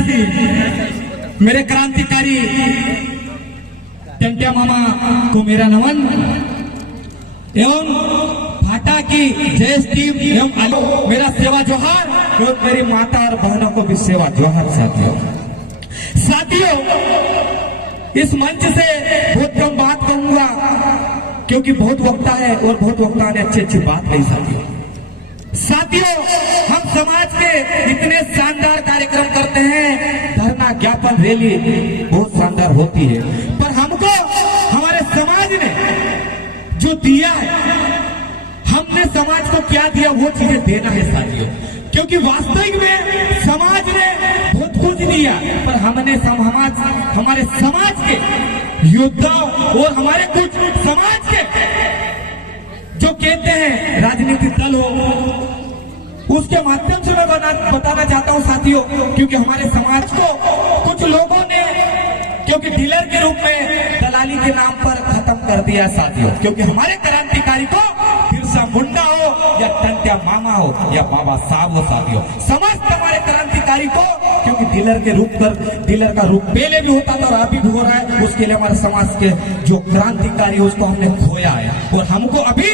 आदिवासी मेरे क्रांतिकारी टंट्या मामा को मेरा नमन एवं भाटा की जय टीम एवं आलो मेरा सेवा जोहार और मेरी माता और बहनों को भी सेवा जोहार। साथियों इस मंच से बहुत कम बात कहूंगा क्योंकि बहुत वक्ता है और बहुत वक्ता ने अच्छी अच्छी बात कही। साथियों हम समाज के इतने शानदार कार्यक्रम करते हैं, धरना ज्ञापन रैली बहुत शानदार होती है, पर हमको हमारे समाज ने जो दिया है, हमने समाज को क्या दिया वो चीजें देना है साथियों। क्योंकि वास्तविक में समाज ने बहुत कुछ दिया, पर हमने हमारे समाज के योद्धाओं और हमारे कुछ समाज के जो कहते हैं राजनीतिक दल हो, उसके माध्यम से मैं बताना चाहता हूं साथियों। क्योंकि हमारे समाज को कुछ लोगों ने क्योंकि डीलर के रूप में दलाली के नाम पर खत्म कर दिया साथियों। क्योंकि हमारे क्रांतिकारी को बिरसा मुंडा हो या टंट्या मामा हो या बाबा साहब हो साथियों, समस्त हमारे क्रांतिकारी को क्योंकि डीलर का रूप पहले भी होता था और अभी भी हो रहा है, उसके लिए हमारे समाज के जो क्रांतिकारी है उसको हमने खोया है और हमको अभी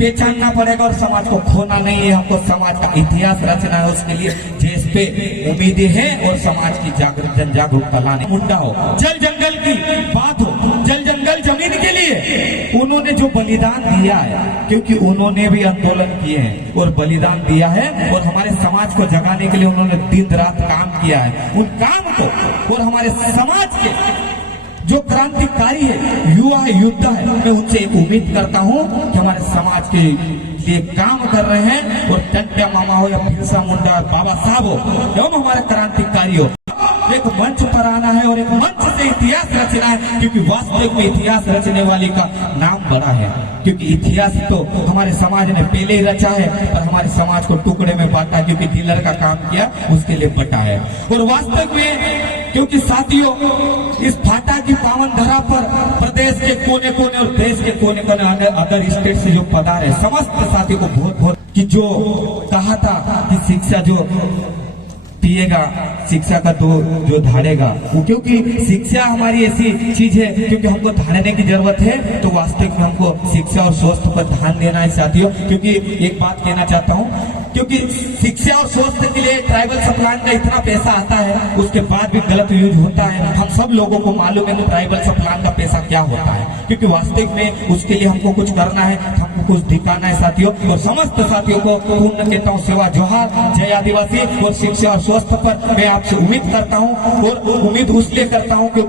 पहचानना पड़ेगा और समाज को खोना नहीं है। हमको समाज का इतिहास रचना है, उसके लिए जिस पे उम्मीदें हैं और समाज की जन जागरूकता लाने। मुंडा हो, जल जंगल की बात हो, जल जंगल जमीन के लिए उन्होंने जो बलिदान दिया है, क्योंकि उन्होंने भी आंदोलन किए हैं और बलिदान दिया है और हमारे समाज को जगाने के लिए उन्होंने दिन रात काम किया है। उन काम को और हमारे समाज के जो क्रांतिकारी है, युवा है, योद्धा है, मैं उनसे एक उम्मीद करता हूं कि हमारे समाज के लिए काम कर रहे हैं और टंट्या मामा हो या बिरसा मुंडा बाबा साहब हो एवं हमारे क्रांतिकारी हो, एक मंच पर आना है और एक मंच से इतिहास रचना है। क्योंकि वास्तविक में इतिहास रचने वाले का नाम बड़ा है, क्योंकि इतिहास तो हमारे समाज ने पहले ही रचा है, पर हमारे समाज को टुकड़े में बांटा क्योंकि डीलर का काम किया उसके लिए बटा है। और वास्तविक में क्योंकि साथियों इस भाटा की पावन धरा पर प्रदेश के कोने कोने और देश के कोने कोने अदर स्टेट से जो पधारे समस्त साथी को बहुत बहुत कि जो कहा था कि शिक्षा जो पिएगा शिक्षा का जो धाड़ेगा, क्योंकि शिक्षा हमारी ऐसी चीज है क्योंकि हमको धाड़ने की जरूरत है, तो वास्तविक में हमको शिक्षा और स्वास्थ्य पर ध्यान देना है साथियों। क्योंकि एक बात कहना चाहता हूँ, क्योंकि शिक्षा और स्वास्थ्य के लिए ट्राइबल सप्लान का इतना पैसा आता है, उसके बाद भी गलत यूज होता है। हम सब लोगों को मालूम है कि ट्राइबल सप्लान का पैसा क्या होता है, क्योंकि वास्तविक में उसके लिए हमको कुछ करना है, हमको कुछ दिखाना है साथियों। और समस्त साथियों को पूर्ण कहता हूँ सेवा जोहार, जय आदिवासी। और शिक्षा और स्वास्थ्य पर मैं आपसे उम्मीद करता हूँ और उम्मीद उसलिए करता हूँ क्योंकि